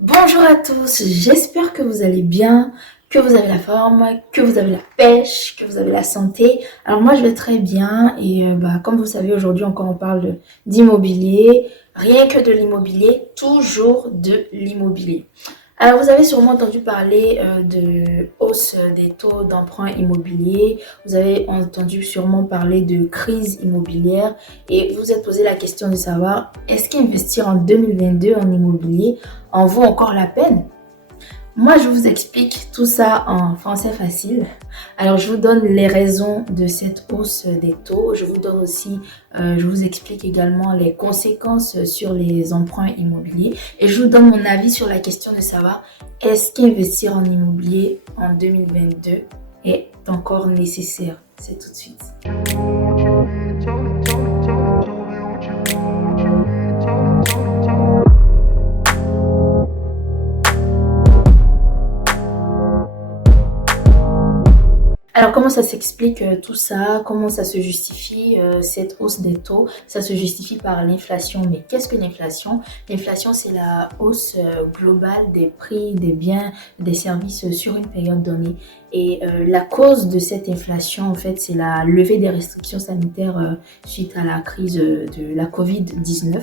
Bonjour à tous, j'espère que vous allez bien, que vous avez la forme, que vous avez la pêche, que vous avez la santé. Alors moi je vais très bien et comme vous savez aujourd'hui encore on parle d'immobilier, rien que de l'immobilier, toujours de l'immobilier. Alors vous avez sûrement entendu parler de hausse des taux d'emprunt immobilier, vous avez entendu sûrement parler de crise immobilière et vous vous êtes posé la question de savoir est-ce qu'investir en 2022 en immobilier en vaut encore la peine? Moi, je vous explique tout ça en français facile. Alors, je vous donne les raisons de cette hausse des taux. Je vous donne aussi, je vous explique également les conséquences sur les emprunts immobiliers. Et je vous donne mon avis sur la question de savoir est-ce qu'investir en immobilier en 2022 est encore nécessaire? C'est tout de suite. Alors, comment ça s'explique tout ça? Comment ça se justifie cette hausse des taux? Ça se justifie par l'inflation. Mais qu'est-ce que l'inflation? L'inflation, c'est la hausse globale des prix des biens, des services sur une période donnée. Et la cause de cette inflation, en fait, c'est la levée des restrictions sanitaires suite à la crise de la COVID-19.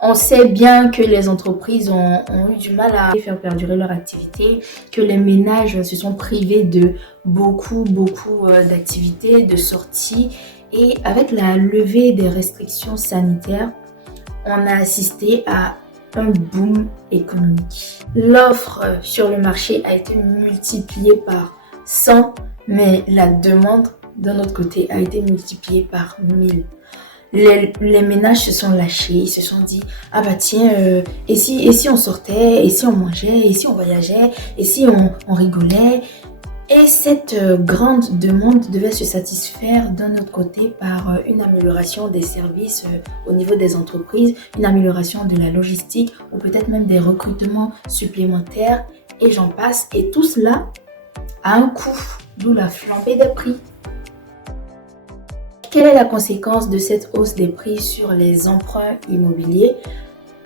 On sait bien que les entreprises ont eu du mal à faire perdurer leur activité, que les ménages se sont privés de beaucoup d'activités, de sorties. Et avec la levée des restrictions sanitaires, on a assisté à un boom économique. L'offre sur le marché a été multipliée par 100, mais la demande, d'un autre côté, a été multipliée par 1000. Les ménages se sont lâchés, ils se sont dit ah bah tiens, et si on sortait, et si on mangeait, et si on voyageait, et si on rigolait. Et cette grande demande devait se satisfaire d'un autre côté par une amélioration des services au niveau des entreprises, une amélioration de la logistique ou peut-être même des recrutements supplémentaires et j'en passe. Et tout cela a un coût, d'où la flambée des prix. Quelle est la conséquence de cette hausse des prix sur les emprunts immobiliers?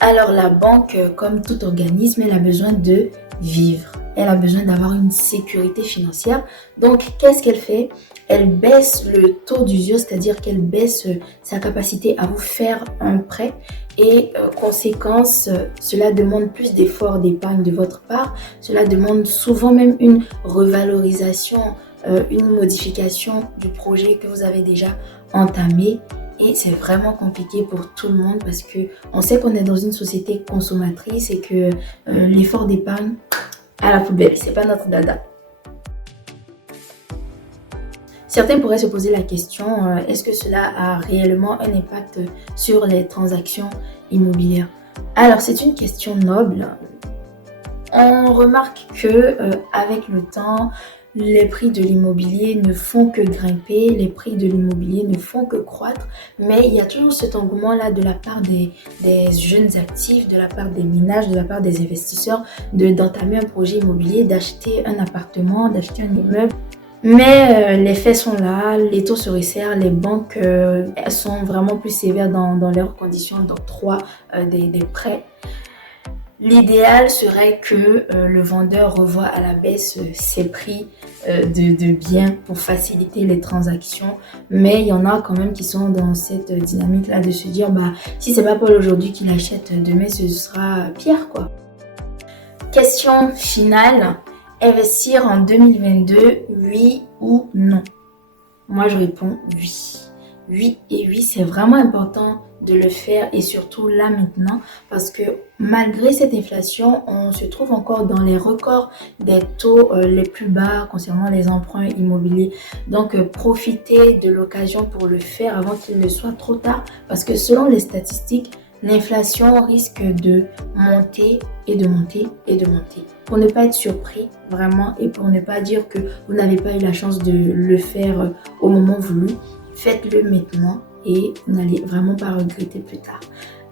Alors la banque, comme tout organisme, elle a besoin de vivre. Elle a besoin d'avoir une sécurité financière. Donc, qu'est-ce qu'elle fait? Elle baisse le taux d'usure, c'est-à-dire qu'elle baisse sa capacité à vous faire un prêt. Et conséquence, cela demande plus d'efforts d'épargne de votre part. Cela demande souvent même une revalorisation, une modification du projet que vous avez déjà entamé. Et c'est vraiment compliqué pour tout le monde parce que on sait qu'on est dans une société consommatrice et que l'effort d'épargne à la poubelle, c'est pas notre dada. Certains pourraient se poser la question, est-ce que cela a réellement un impact sur les transactions immobilières? Alors c'est une question noble. On remarque que avec le temps, les prix de l'immobilier ne font que grimper, les prix de l'immobilier ne font que croître, mais il y a toujours cet engouement-là de la part des jeunes actifs, de la part des ménages, de la part des investisseurs, d'entamer un projet immobilier, d'acheter un appartement, d'acheter un immeuble. Mais les faits sont là, les taux se resserrent, les banques sont vraiment plus sévères dans leurs conditions d'octroi des prêts. L'idéal serait que le vendeur revoie à la baisse ses prix de biens pour faciliter les transactions. Mais il y en a quand même qui sont dans cette dynamique-là de se dire si c'est pas Paul aujourd'hui qui l'achète, demain ce sera Pierre quoi. Question finale, investir en 2022, oui ou non? Moi je réponds oui. Oui et oui, c'est vraiment important de le faire et surtout là maintenant parce que malgré cette inflation, on se trouve encore dans les records des taux les plus bas concernant les emprunts immobiliers. Donc profitez de l'occasion pour le faire avant qu'il ne soit trop tard parce que selon les statistiques, l'inflation risque de monter et de monter et de monter. Pour ne pas être surpris vraiment et pour ne pas dire que vous n'avez pas eu la chance de le faire au moment voulu, faites-le maintenant et vous n'allez vraiment pas regretter plus tard.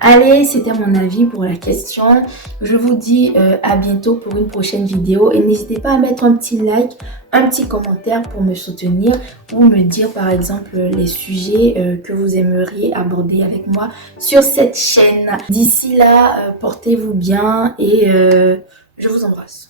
Allez, c'était mon avis pour la question. Je vous dis à bientôt pour une prochaine vidéo et n'hésitez pas à mettre un petit like, un petit commentaire pour me soutenir ou me dire par exemple les sujets que vous aimeriez aborder avec moi sur cette chaîne. D'ici là, portez-vous bien et je vous embrasse.